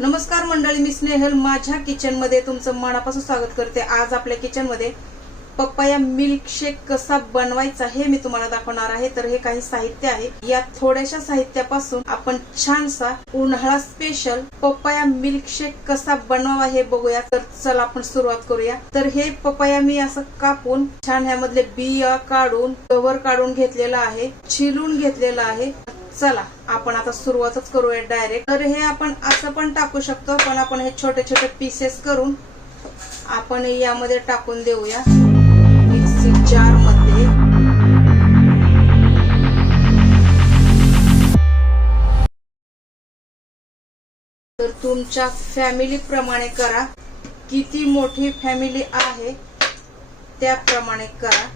नमस्कार मंडळी मी स्नेहल. माझ्या किचनमध्ये तुमचं मनापासून स्वागत करते. आज आपल्या किचनमध्ये पप्पाया मिल्कशेक कसा बनवायचा हे मी तुम्हाला दाखवणार आहे. तर हे काही साहित्य आहे. या थोड्याशा साहित्यापासून आपण छानसा उन्हाळा स्पेशल पप्पाया मिल्कशेक कसा बनवावा हे बघूया. तर चला आपण सुरुवात करूया. तर हे पप्पाया मी असं कापून छान ह्यामधले बिया काढून कव्हर काढून घेतलेला आहे छिलून घेतलेलं आहे. चला आपण आता सुरुवातच करूया डायरेक्ट तर हे आपण असं पण टाकू शकतो पण आपण हे छोटे छोटे पीसेस करून आपण यामध्ये टाकून देऊया. मिक्सी जारमध्ये. तर तुमच्या फॅमिली प्रमाणे करा. किती मोठी फॅमिली आहे त्याप्रमाणे करा.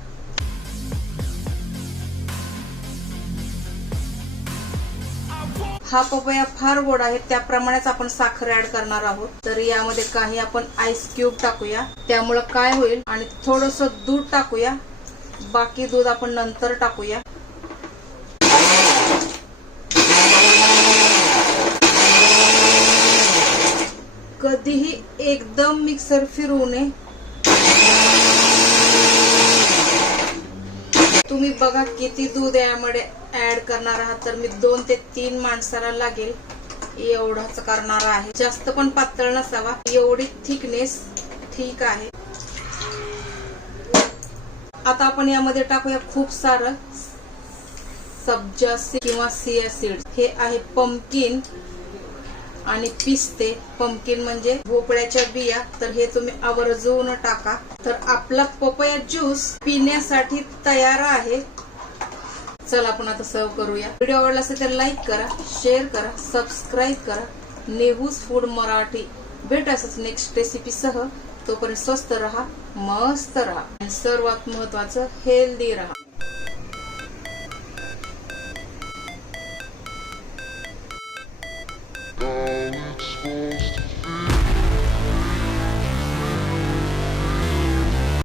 हा पपया फार गोड आहे त्याप्रमाणेच आपण साखर ऍड करणार आहोत. तर यामध्ये काही आपण आईस क्यूब टाकूया. त्यामुळं काय होईल आणि थोडस दूध टाकूया. बाकी दूध आपण नंतर टाकूया. कधीही एकदम मिक्सर फिरवू नये. तुम्ही बघा किती दूध यामध्ये ऍड करणार आहात तर मी दोन ते तीन माणसाला लागेल. एवढाच करणार आहे. जास्त पण पातळ नसावा. एवढी थिकनेस ठीक आहे. आता आपण यामध्ये टाकूया खूप सारं सब्जा किंवा सिया सीड हे आहे पंपकिन आणि पिस्ते. पंपकिन म्हणजे भोपळ्याच्या बिया. तर हे तुम्ही आवर्जून टाका. तर आपला पपया ज्यूस पिण्यासाठी तयार आहे. चला आपण आता सर्व करूया. व्हिडिओ आवडला असेल तर लाईक करा शेअर करा सबस्क्राईब करा. नेहूज फूड मराठी भेट असंच नेक्स्ट रेसिपी सह. तोपर्यंत स्वस्त राहा मस्त राहा. आणि सर्वात महत्वाचं हेल्दी राहा.